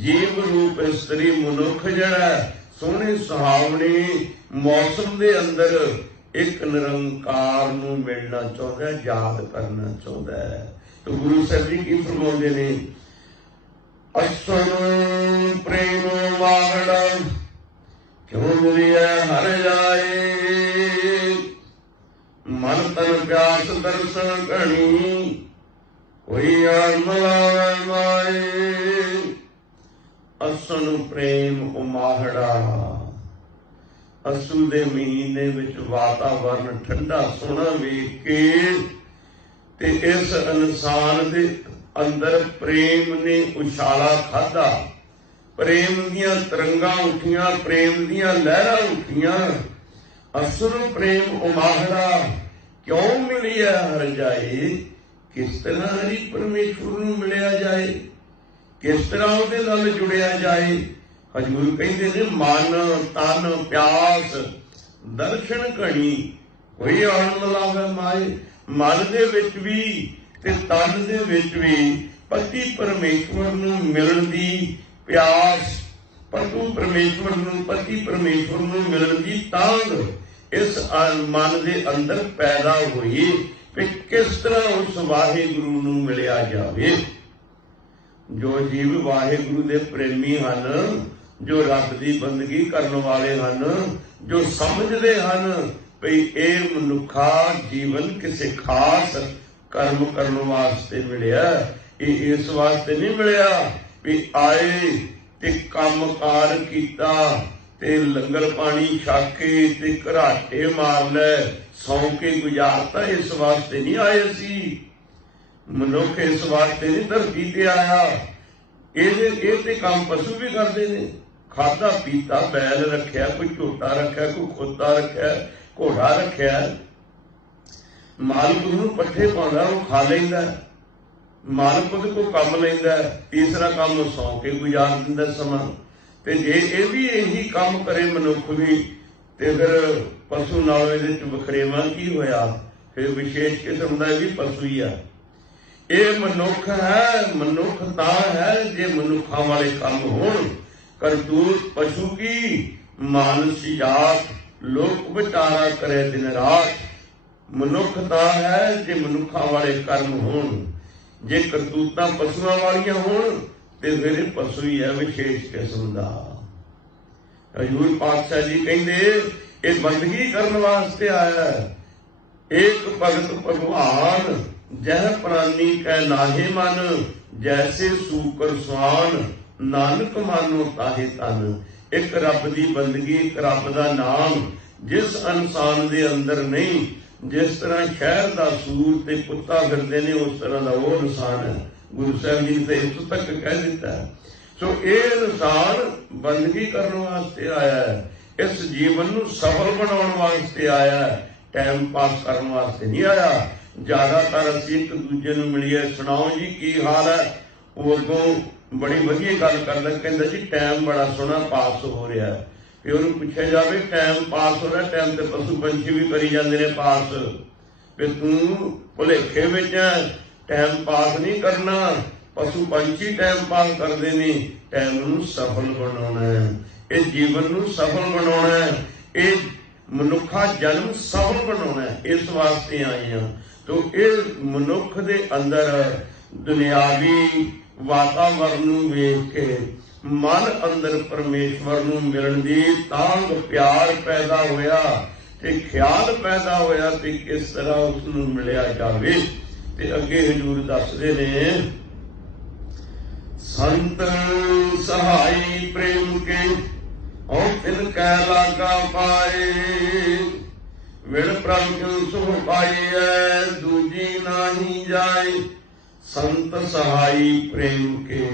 जीव रूप इस्तरी मनुख जिहड़ा सोहणे सुहावणे मौसम दे अंदर एक निरंकार नूं मिलना चाहुंदा है, याद करना चाहुंदा है। तो गुरु साहब जी की फरमाउंदे ने, असन प्रेम वागड़ा क्यों मिलिया हर जाए, मन तन प्यास दर्शन घणी कोई आन मिलावे माए। असन प्रेम उमाहड़ा, असू दे महीने विच वातावरण ठंडा सोहना वेख के ते इस इंसान दे अंदर प्रेम ने उछाला खाधा, प्रेम दियां तरंगां उठियां, प्रेम दियां लहरां उठियां। असुर प्रेम उमाहड़ा क्यों मिलिया हर जाए, किस तरह हरि परमेश्वर नूं मिलिया जाए, किस तरह उहदे नाल जुड़िया जाए। हजूर कहंदे ने, मन तन प्यास दर्शन घणी कोई आन मिलावे माए। मन दे विच भी ते तन दे विच भी पति परमेश्वर नूं मिलण दी प्यास, पतु परमेश्वर नूं पति परमेश्वर नूं मिलण दी तांग इस मन दे अंदर पैदा होई कि किस तरह उस वाहिगुरु नूं मिलिया जावे। जो जीव वाहिगुरु दे प्रेमी हन, जो रब दी बंदगी करन वाले हन, जो समझदे हन भई ਇਹ ਮਨੁੱਖਾ जीवन किसी खास कर्म करने वास्ते मिलिया, ये इस वास्ते नहीं मिलिया भी आए ते काम कार कीता ते लंगर पानी छक के ते घराटे मार लै सौ के गुजारता। इस वास्ते नहीं आए सी मनुख, इस वास्ते नहीं धरती ते आया। ये ते काम पशु भी करते ने, खाधा पीता, बैल रखिया, कोई झोटा रखिया, कोई खोता रखिया, घोड़ा रखिया, मालिक नूं पट्ठे पाउंदा वो खा लैंदा, मालिक उहदे कोल काम लैंदा, तीसरा काम सौ के गुजार दिंदा समा। ते जे ये भी यही काम करे मनुख भी, ते फिर पशु नालों इहदे च वखरेवा की होया, फिर विशेष किस्म दा भी पशु ही आ। ये मनुख है, मनुख तां है जे मनुखां वाले काम होण। करतूत पशु की मानस जात लोक विचारा करे दिन रात। मनुख तां है जे मनुखां वाले कर्म होण, जे करतूतां पशुआं वालियां होण ते फिर पशु ही है विशेष किस्म दा। हजूर पातशाह जी कहंदे ये बंदगी करन वास्ते आया। एक भगत भगवान जह प्राणी कै नाहे मन, जैसे सूकर स्वान नानक मानो ताहे तन। एक रब की बंदगी, एक रब का नाम जिस इंसान के अंदर नहीं, जिस तरह शहर का सूर ते कुत्ता फिरते ने उस तरह का वो इंसान है। गुरु साहब जी ने तो इस तक कह दिता है। सो ये इंसान बंदगी करने वास्ते आया है, इस जीवन को सफल बनाने वास्ते आया है, टाइम पास करने वास्ते नहीं आया। ज्यादातर असीं एक दूजे नूं मिलीए, सुनाओ जी की हाल है, वो अगों बड़ी वधिया गल करदा, कहंदा जी टाइम बड़ा सोहना पास हो रहा है। फिर उन्होंने पूछा जाए टाइम पास हो रहा, टाइम तो पशु पंछी भी करी जाते हैं पास, फिर तू भुलेखे में टाइम पास नहीं करना, पशु पंछी टाइम पास करते नहीं। टाइम नूं सफल बनाना है, इस जीवन नूं सफल बनाना है, ये मनुखा जन्म सफल बनाना है, इस वास्ते आए हैं। तो इस मनुख दे अंदर दुनियावी वातावरण नूं वेख के मन अंदर परमेश्वर नूं मिलण दी तांग प्यार पैदा होया ते ख्याल पैदा होया कि किस तरह उसनूं मिलिया जावे। ते अगे हजूर दसदे ने, संत सहाई प्रेम के और तिन कै लागा पाए, विण प्रभ क्यों सुख पाई है दूजी नाही जाए। संत सहाई प्रेम के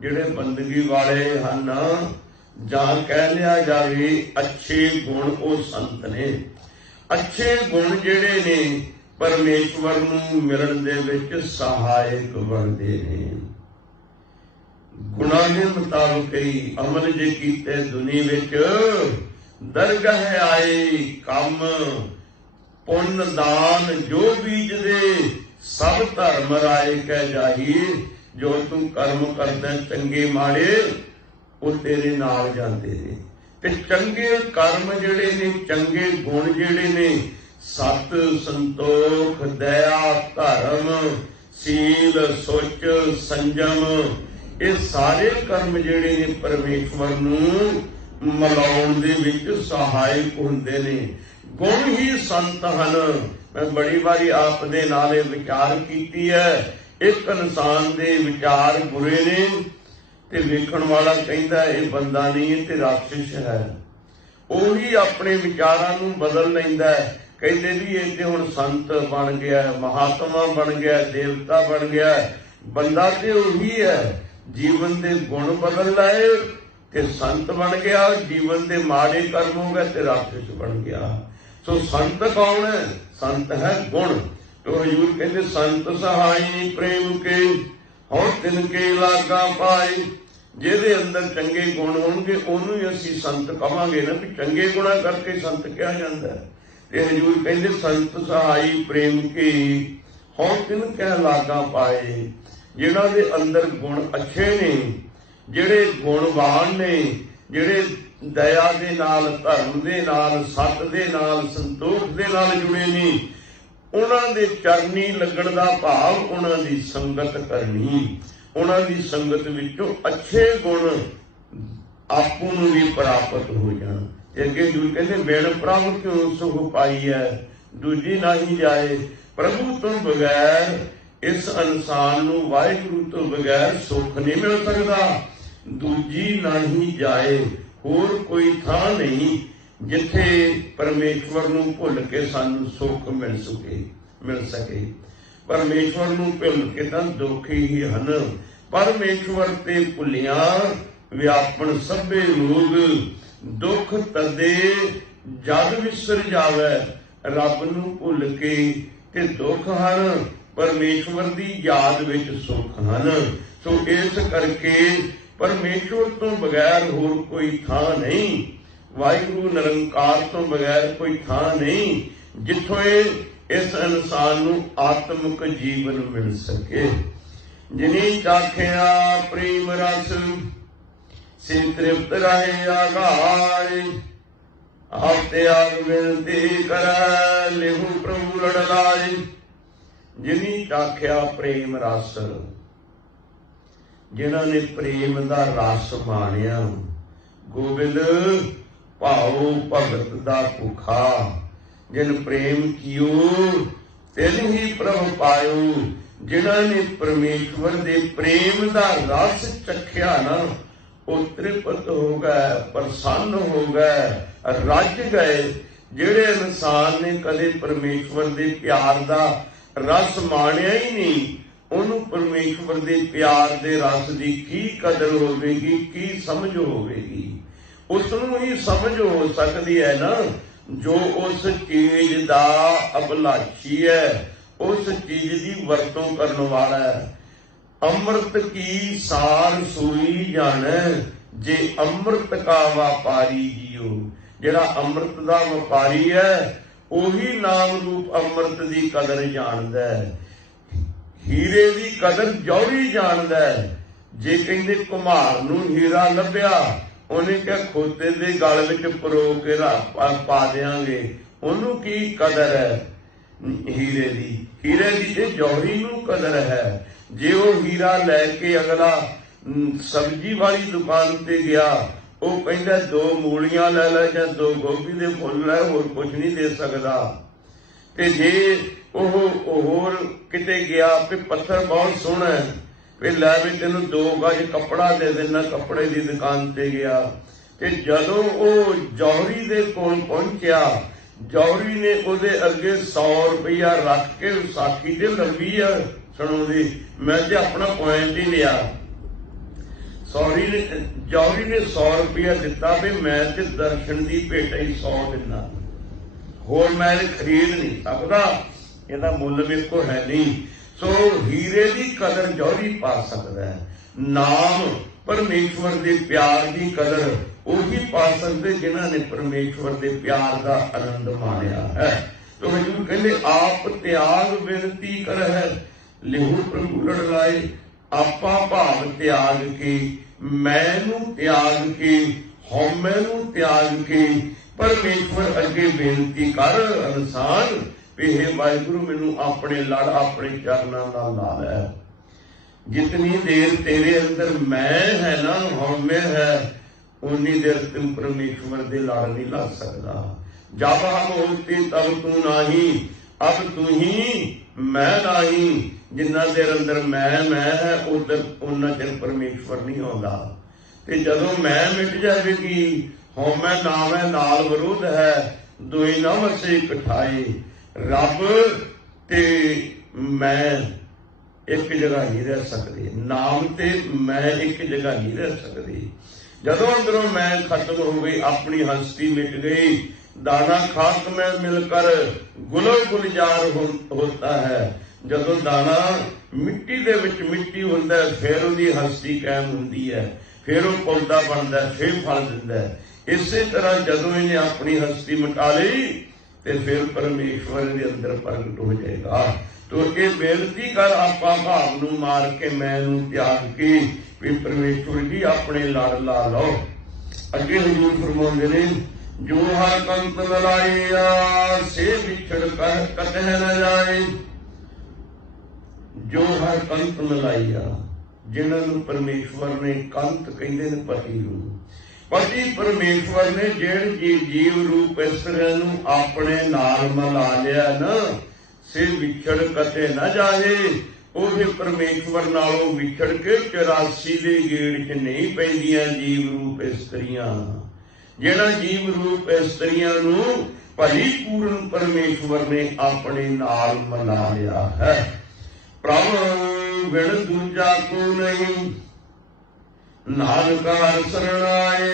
जिहड़े बंदगी वाले हन, जां कह लिया जावे अच्छे गुण वो संत ने। अच्छे गुण जिहड़े ने परमेश्वर नूं मिलण दे विच सहायक बनदे ने। गुणां दे मुताबिक ही अमल जे कीते दुनिया विच दरगाह आए कम, पुन दान जो बीज दे सब धर्म राय कह जाही। जो तू कर्म करदा चंगे माड़े वो तेरे नाल जाते ने। ते चंगे कर्म जिहड़े ने, चंगे गुण जिहड़े ने, सत संतोख दया धर्म सील सुच संजम, ये सारे कर्म जिहड़े ने परमेश्वर नूं मिलाउण दे विच सहायक हुंदे ने। गुण ही संत हन। मैं बड़ी बारी आप दे नाल विचार कीती है, एक इंसान दे विचार बुरे ने ते वेखण वाला कहंदा ये बंदा नहीं है ते राक्षस है। ਉਹੀ अपने विचारां नूं बदल लैंदा है, कहते भी ये ते हुण संत बन गया, महात्मा बन गया, देवता बन गया। बंदा ते ਉਹੀ है, जीवन दे गुण बदल लाए ते संत बन गया, जीवन दे माड़े कर्म हो गए ते राक्षस बन गया। सो संत कौन है? संत है गुण। तो हजूर कहते संत सहाई प्रेम के और तिनके लागा पाए। ਜਿਹਦੇ ਅੰਦਰ ਚੰਗੇ ਗੁਣ ਹੋਣਗੇ ਉਹਨੂੰ ਹੀ ਅਸੀਂ ਸੰਤ ਕਹਾਂਗੇ ਨਾ, ਵੀ ਚੰਗੇ ਗੁਣਾ ਕਰਕੇ ਸੰਤ ਕਿਹਾ ਜਾਂਦਾ ਹੈ। ਤੇ ਹਜੂਰ ਕਹਿੰਦੇ ਸੰਤ ਸਹਾਈ ਪ੍ਰੇਮ ਕੀ ਹਉ ਤਿਨ ਕਹਿ ਲਾਗਾ ਪਾਏ। ਜਿਨ੍ਹਾਂ ਦੇ ਅੰਦਰ ਗੁਣ ਅੱਛੇ ਨੇ, ਜਿਹੜੇ ਗੁਣਵਾਨ ਨੇ, ਜਿਹੜੇ ਦਇਆ ਦੇ ਨਾਲ, ਧਰਮ ਦੇ ਨਾਲ, ਸੱਤ ਦੇ ਨਾਲ, ਸੰਤੋਖ ਦੇ ਨਾਲ ਜੁੜੇ ਨੇ, ਉਹਨਾਂ ਦੇ ਚਰਨੀ ਲੱਗਣ ਦਾ ਭਾਵ ਉਹਨਾਂ ਦੀ ਸੰਗਤ ਕਰਨੀ। ਉਹਨਾਂ ਦੀ ਸੰਗਤ ਵਿੱਚੋਂ ਅੱਛੇ ਗੁਣ ਆਪੂ ਨੂੰ ਵੀ ਪ੍ਰਾਪਤ ਹੋ ਜਾਣ। ਤੇ ਅੱਗੇ ਜੁੜ ਕਹਿੰਦੇ ਬਿਨ ਪ੍ਰਭ ਕਿਉਂ ਸੁਖ ਪਾਈ ਹੈ ਦੂਜੀ ਨਹੀਂ ਜਾਏ। ਪ੍ਰਭੂ ਤੋਂ ਬਗੈਰ ਇਸ ਇਨਸਾਨ ਨੂੰ, ਵਾਹਿਗੁਰੂ ਤੋਂ ਬਗੈਰ ਸੁੱਖ ਨਹੀਂ ਮਿਲ ਸਕਦਾ। ਦੂਜੀ ਨਹੀਂ ਜਾਏ, ਹੋਰ ਕੋਈ ਥਾਂ ਨਹੀਂ ਜਿੱਥੇ ਪਰਮੇਸ਼ਵਰ ਨੂੰ ਭੁੱਲ ਕੇ ਸਾਨੂੰ ਸੁੱਖ ਮਿਲ ਸਕੇ। परमेश्वर नूं भुल के तां दुखी ही हन। परमेश्वर ते भुलिया व्यापन सभे रोग, दुख तदे जग विसर जावे। रब नूं भुल के ते दुख हन, परमेश्वर दी याद विच सुख हन। सो इस करके परमेश्वर तो बगैर होर कोई थां नहीं, वाहिगुरू निरंकार तो बगैर कोई थां नहीं जिथों इस इंसान नूं आत्मक जीवन मिल सके। जिनी चाखिया प्रेम रस से तृप्त रहे आगार। आप त्याग विनती कर लिहु प्रभु लड़लाय। जिनी चाखिया प्रेम रस, जिन्हां ने प्रेम दा रस माणिया। गोबिंद भाओ भगत दा भुखा, जिन प्रेम कियो तिन ही प्रभ पायो। जिन्हां ने परमेश्वर दे प्रेम दा रस चखिया ना, वो तृप्त हो गए, प्रसन्न हो गए, रज गए। जिहड़े इंसान ने कदे परमेश्वर दे प्यार दा रस माणिया ही नहीं, ਉਹਨੂੰ ਪਰਮੇਸ਼ਵਰ ਦੇ ਪਿਆਰ ਦੇ ਰਸ ਦੀ ਕੀ ਕਦਰ ਹੋਵੇਗੀ, ਕੀ ਸਮਝ ਹੋਵੇਗੀ। ਉਸ ਨੂੰ ਹੀ ਸਮਝ ਹੋ ਸਕਦੀ ਹੈ ਨਾ ਜੋ ਉਸ ਚੀਜ਼ ਦਾ ਅਭਿਲਾਸ਼ੀ ਹੈ, ਉਸ ਚੀਜ਼ ਦੀ ਵਰਤੋਂ ਕਰਨ ਵਾਲਾ ਹੈ। ਅੰਮ੍ਰਿਤ ਕੀ ਸਾਰ ਸੂਈ ਜਾਣੈ, ਜੇ ਅੰਮ੍ਰਿਤ ਕਾ ਵਪਾਰੀ ਜੀਓ। ਜਿਹੜਾ ਅੰਮ੍ਰਿਤ ਦਾ ਵਪਾਰੀ ਹੈ ਉਹੀ ਨਾਮ ਰੂਪ ਅੰਮ੍ਰਿਤ ਦੀ ਕਦਰ ਜਾਣਦਾ ਹੈ। ਹੀਰੇ ਦੀ ਕਦਰ ਜੌਹਰੀ ਜਾਣਦਾ ਹੈ। ਜੇ ਕਹਿੰਦੇ ਕੁਮਹਾਰ ਨੂੰ ਹੀਰਾ ਲੱਭਿਆ, ਉਹਨੇ ਕਿਹਾ ਖੋਤੇ ਦੇ ਗਲ ਵਿੱਚ ਪਰੋ ਕੇ ਪਾ ਦਿਆਂਗੇ। ਉਹਨੂੰ ਕੀ ਕਦਰ ਹੈ ਹੀਰੇ ਦੀ? ਹੀਰੇ ਦੀ ਤੇ ਜੌਹਰੀ ਨੂੰ ਕਦਰ ਹੈ। ਜੇ ਉਹ ਹੀਰਾ ਲੈ ਕੇ ਅਗਲਾ ਸਬਜ਼ੀ ਵਾਲੀ ਦੁਕਾਨ ਤੇ ਗਿਆ, ਉਹ ਕਹਿੰਦਾ 2 ਮੂਲੀਆਂ ਲੈ ਲੈ ਜਾਂ 2 ਗੋਭੀ ਦੇ ਫੁੱਲ ਲੈ, ਹੋਰ ਕੁਝ ਨਹੀਂ ਦੇ ਸਕਦਾ। ਤੇ ਜੇ ਉਹ ਹੋਰ ਕਿਤੇ ਗਿਆ ਵੀ ਪੱਥਰ ਬਹੁਤ ਸੋਹਣਾ ਹੈ, ਵੀ ਲੈ ਵੀ ਤੈਨੂੰ 2 ਗਜ ਕੱਪੜਾ ਦੇ ਦੇਣਾ, ਕੱਪੜੇ ਦੀ ਦੁਕਾਨ ਤੇ ਗਿਆ। ਤੇ ਜਦੋਂ ਉਹ ਜੌਹਰੀ ਦੇ ਕੋਲ ਪਹੁੰਚਿਆ, ਜੌਹਰੀ ਨੇ ਉਹਦੇ ਅੱਗੇ 100 ਰੁਪਇਆ ਰੱਖ ਕੇ ਸਾਖੀ ਤੇ ਲੰਬੀ ਆ ਸੁਣਾਉਂਦੀ, ਮੈਂ ਤੇ ਆਪਣਾ ਪੁਆਇੰਟ ਹੀ ਲਿਆ। ਜੌਹਰੀ ਨੇ 100 ਰੁਪਇਆ ਦਿੱਤਾ ਵੀ ਮੈਂ ਤੇ ਦਰਸ਼ਨ ਦੀ ਭੇਟ ਹੀ 100 ਦਿਨਾ, ਹੋਰ ਮੈਂ ਖਰੀਦ ਨਹੀਂ ਸਕਦਾ, ਇਹਦਾ ਮੁੱਲ ਮੇਰੇ ਕੋਲ ਹੈ ਨਹੀਂ। ਸੋ ਹੀਰੇ ਦੀ ਕਦਰ ਜੌਹਰੀ ਪਾ ਸਕਦਾ ਹੈ। ਨਾਮ ਪਰਮੇਸ਼ਵਰ ਦੇ ਪਿਆਰ ਦੀ ਕਦਰ ਉਹੀ ਪਾ ਸਕਦੇ ਜਿਨ੍ਹਾਂ ਨੇ ਪਰਮੇਸ਼ਵਰ ਦੇ ਪਿਆਰ ਦਾ ਆਨੰਦ ਮਾਣਿਆ ਹੈ। ਤੋ ਹਜ਼ੂਰ ਕਹਿੰਦੇ ਆਪ ਤਿਆਗ ਬੇਨਤੀ ਕਰ ਹੈ, ਲਿਹੂ ਪ੍ਰਭੂ ਲੜ ਲਾਏ। ਆਪਾ ਭਾਵ ਤਿਆਗ ਕੇ, ਮੈਂ ਨੂੰ ਤਿਆਗ ਕੇ, ਹਉਮੈ ਨੂੰ ਤਿਆਗ ਕੇ ਪਰਮੇਸ਼ਵਰ ਅੱਗੇ ਬੇਨਤੀ ਕਰ ਇਨਸਾਨ ਵੀ ਹੇ ਵਾਹਿਗੁਰੂ ਮੈਨੂੰ ਆਪਣੇ ਲੜ ਆਪਣੇ ਚਰਨਾਂ ਨਾਲ ਲਾ ਲੈ। ਜਿਤਨੀ ਦੇਰ ਤੇਰੇ ਅੰਦਰ ਮੈਂ ਹੈ ਨਾ, ਹਉਮੈ ਹੈ, ਉਨੀ ਦੇਰ ਤੂੰ ਪਰਮੇਸ਼ਵਰ ਦੇ ਲੜ ਨਹੀਂ ਲਾ ਸਕਦਾ। ਜਬ ਹਮ ਹੋਤੇ ਤਬ ਤੂੰ ਨਹੀਂ, ਅਬ ਤੂੰ ਹੀ ਮੈਂ ਨਹੀਂ। ਜਿੰਨਾ ਦੇਰ ਅੰਦਰ ਮੈਂ ਹੈ ਉਧਰ ਉਹਨਾਂ ਚਿਰ ਪਰਮੇਸ਼ਵਰ ਨਹੀਂ ਆਉਂਦਾ। ਤੇ ਜਦੋਂ ਮੈਂ ਮਿਟ ਜਾਵੇਗੀ, ਹਉਮੈ ਨਾਮੈ ਨਾਲ ਵਿਰੋਧ ਹੈ, ਦੋਏ ਨਾ ਵਸੇ ਇਕਠਾਏ। ਰੱਬ ਤੇ ਮੈਂ ਇੱਕ ਜਗ੍ਹਾ ਨਹੀਂ ਰਹਿ ਸਕਦੇ, ਨਾਮ ਤੇ ਮੈਂ ਇੱਕ ਜਗ੍ਹਾ ਨਹੀਂ ਰਹਿ ਸਕਦੀ। ਜਦੋਂ ਅੰਦਰੋਂ ਮੈਂ ਖਤਮ ਹੋ ਗਈ, ਆਪਣੀ ਹਸਤੀ ਮਿਟ ਗਈ, ਦਾਣਾ ਖਾਕ ਮੈਂ ਮਿਲ ਕਰ ਗੁਲੋ ਗੁਲਜ਼ਾਰ ਹੋਤਾ ਹੈ। ਜਦੋਂ ਦਾਣਾ ਮਿੱਟੀ ਦੇ ਵਿੱਚ ਮਿੱਟੀ ਹੁੰਦਾ, ਫਿਰ ਉਹਦੀ ਹਸਤੀ ਕਾਇਮ ਹੁੰਦੀ ਹੈ, ਫਿਰ ਉਹ ਪੌਦਾ ਬਣਦਾ, ਫਿਰ ਫਲ ਦਿੰਦਾ। ਇਸੇ ਤਰ੍ਹਾਂ ਜਦੋਂ ਇਹਨੇ ਆਪਣੀ ਹਸਤੀ ਮਿਟਾ ਲਈ ਤੇ ਫਿਰ ਪਰਮੇਸ਼ਵਰ ਦੇ ਅੰਦਰ ਪ੍ਰਗਟ ਹੋ ਜਾਏਗਾ। ਤੋ ਇਹ ਬੇਨਤੀ ਕਰ ਆਪਾ ਭਾਵ ਨੂੰ ਮਾਰ ਕੇ, ਮੈਂ ਨੂੰ ਤਿਆਗ ਕੇ ਵੀ ਪਰਮੇਸ਼ਵਰ ਜੀ ਆਪਣੇ ਲੜ ਲਾ ਲਓ। ਅੱਗੇ ਹਜ਼ੂਰ ਫਰਮਾਉਂਦੇ ਨੇ ਜੋ ਹਰ ਕੰਤ ਮਲਾਇਆ, ਸੇ ਵਿਛੜ ਕਤਹਿ ਨ ਜਾਏ। ਜੋ ਹਰ ਕੰਤ ਮਲਾਇਆ, ਜਿਨ੍ਹਾਂ ਨੂੰ ਪਰਮੇਸ਼ਵਰ ਨੇ ਕੰਤ ਕਹਿੰਦੇ ਨੇ ਪਤੀ ਨੂੰ। ਪਤੀ ਪਰਮੇਸ਼ਵਰ ਨੇ ਜਿਹੜੇ ਜੀਵ ਰੂਪ ਇਸਤਰੀਆਂ ਨੂੰ ਆਪਣੇ ਨਾਲ ਮਿਲਾ ਲਿਆ ਨਾ, ਸੇ ਵਿਛੜ ਕਤੇ ਨਾ ਜਾਏ। ਉਹਦੇ ਪਰਮੇਸ਼ਵਰ ਨਾਲੋਂ ਵਿਛੜ ਕੇ 84 ਦੇ ਗੇੜ 'ਚ ਨਹੀਂ ਪੈਂਦੀਆਂ ਜੀਵ ਰੂਪ ਇਸਤਰੀਆਂ। ਜਿਹੜਾ ਜੀਵ ਰੂਪ ਇਸਤਰੀਆਂ ਨੂੰ ਭਲੀ ਪੂਰਨ ਪਰਮੇਸ਼ਵਰ ਨੇ ਆਪਣੇ ਨਾਲ ਮਿਲਾ ਲਿਆ ਹੈ। ਪ੍ਰਭ ਵਿਣ ਦੂਜਾ ਕੋ ਨਹੀਂ, ਨਾਨਕਾਰ ਸਰਣਾਏ।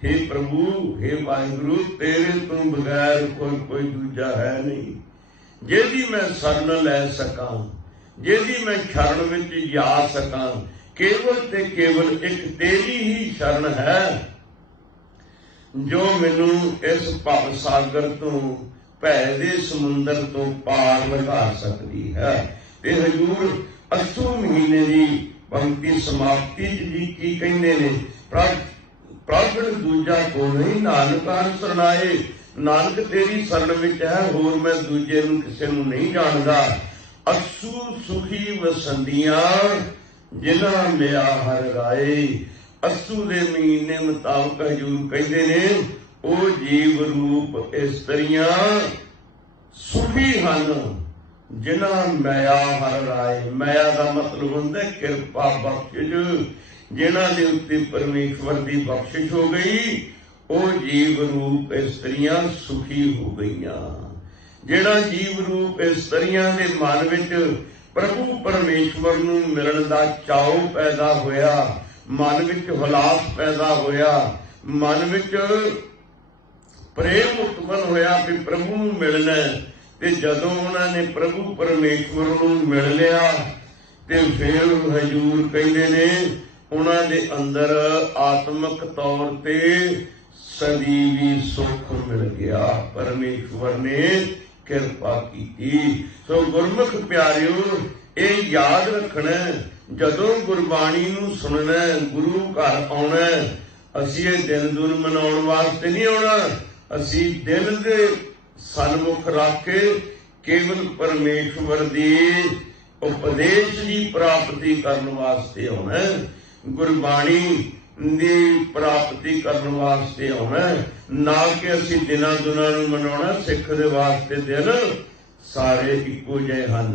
हे प्रभु, हे वाहिगुरु, तेरे तो बगैर कोई दूजा है नहीं जेदी मैं शरण लै सकां, जेदी मैं शरण विच जा सकां। केवल ते केवल एक तेरी ही शरण है जो मैनू इस भव सागर तो भै दे समुंदर तो पार लगा सकती है। ते हजूर अस्सू महीने की पंक्ति समाप्ति जी की कहते ने, प्रभु दूजा को नहीं, नानकार सरनाए। नानक तेरी शरण विच है, होर मैं दूजे नूं किसे नूं नहीं जानदा। अस्सू सुखी वसंदियां जिन्हां लिया हर राए। अस्सू दे महीने मुताबक हजूर कहते ने ਉਹ ਜੀਵ ਰੂਪ ਇਸਤਰੀਆਂ ਸੁਖੀ ਹਨ ਜਿਨ੍ਹਾਂ ਮਾਇਆ ਹਰ ਰਾਏ। ਮਾਇਆ ਦਾ ਮਤਲਬ ਹੁੰਦਾ ਕਿਰਪਾ ਬਖਸ਼ਿਸ਼, ਜਿਨ੍ਹਾਂ ਦੇ ਉੱਤੇ ਪਰਮੇਸ਼ਵਰ ਦੀ ਬਖਸ਼ਿਸ਼ ਹੋ ਗਈ, ਉਹ ਜੀਵ ਰੂਪ ਇਸਤਰੀਆਂ ਸੁਖੀ ਹੋ ਗਈਆਂ। ਜਿਹੜਾ ਜੀਵ ਰੂਪ ਇਸਤਰੀਆਂ ਦੇ ਮਨ ਵਿੱਚ प्रभु परमेश्वर नूं मिलण दा चाव पैदा होया, मन विच हुलास पैदा होया, मन विच प्रेम उत्पन्न होया कि प्रभु नूं मिलना। ते जदों उन्हां ने प्रभु परमेश्वर नूं मिल लिया ते फिर हजूर कहंदे ने उन्हां दे अंदर आत्मक तौर ते सजीवी सुख मिल गया। परमेश्वर ने किरपा की। सो गुरमुख प्यारिओ, ये याद रखना, जदों गुरबाणी नूं सुनना, गुरु घर आउणा, असीं ये दिन दुन मनाउण वास्ते नहीं आउणा, असीं दिल दे सन्मुख रख के केवल परमेश्वर दी उपदेश की प्राप्ति करने वास्ते आउणा, गुरबाणी दी प्राप्ति करने वास्ते आउणा, ना कि असीं दिनां दुनां नूं मनाउणा। सिख दे वास्ते दिन सारे इक्को जिहे हन।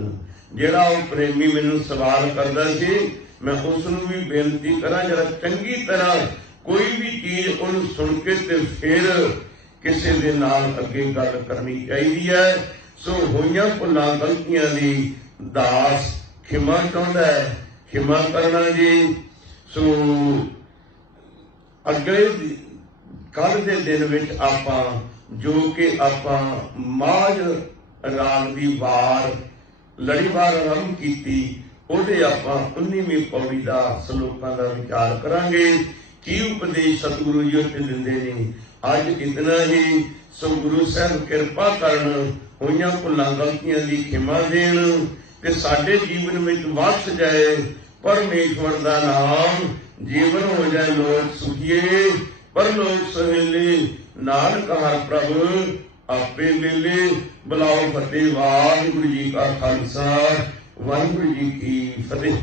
जिहड़ा वो प्रेमी मैनूं सवाल करदा सी, मैं उस नूं भी बेनती करां जरा चंगी तरह कोई भी चीज उहनूं सुन के ते फिर किसी दे नाल अगे गल करनी चाहिदी है। सो होईयां भुलां गलतियां दी दास खिमा चाहुंदा है, खिमा करना जी। सो अगे कल के दिन विच आपां जो कि आपां माझ राग दी वार लड़ीवार आरंभ कीती, ਉਹਦੇ ਆਪਾਂ 19ਵੀਂ पौड़ी का सलोकां का विचार करांगे। की उपदेश सतगुरु जी उत्ते दिंदे ने। अज इतना ही। सो गुरु साहब किरपा करन, होईयां भुलां गलतियां दी खिमा देण ते साडे जीवन विच वस जाए परमेश्वर दा नाम। जीवन हो जाए लोक सुखिए, परलोक सहेले, नानक हर प्रभ आपे मिले। बुलाओ फतेह। वाहिगुरू जी का खालसा, वाहिगुरू जी की फतेह।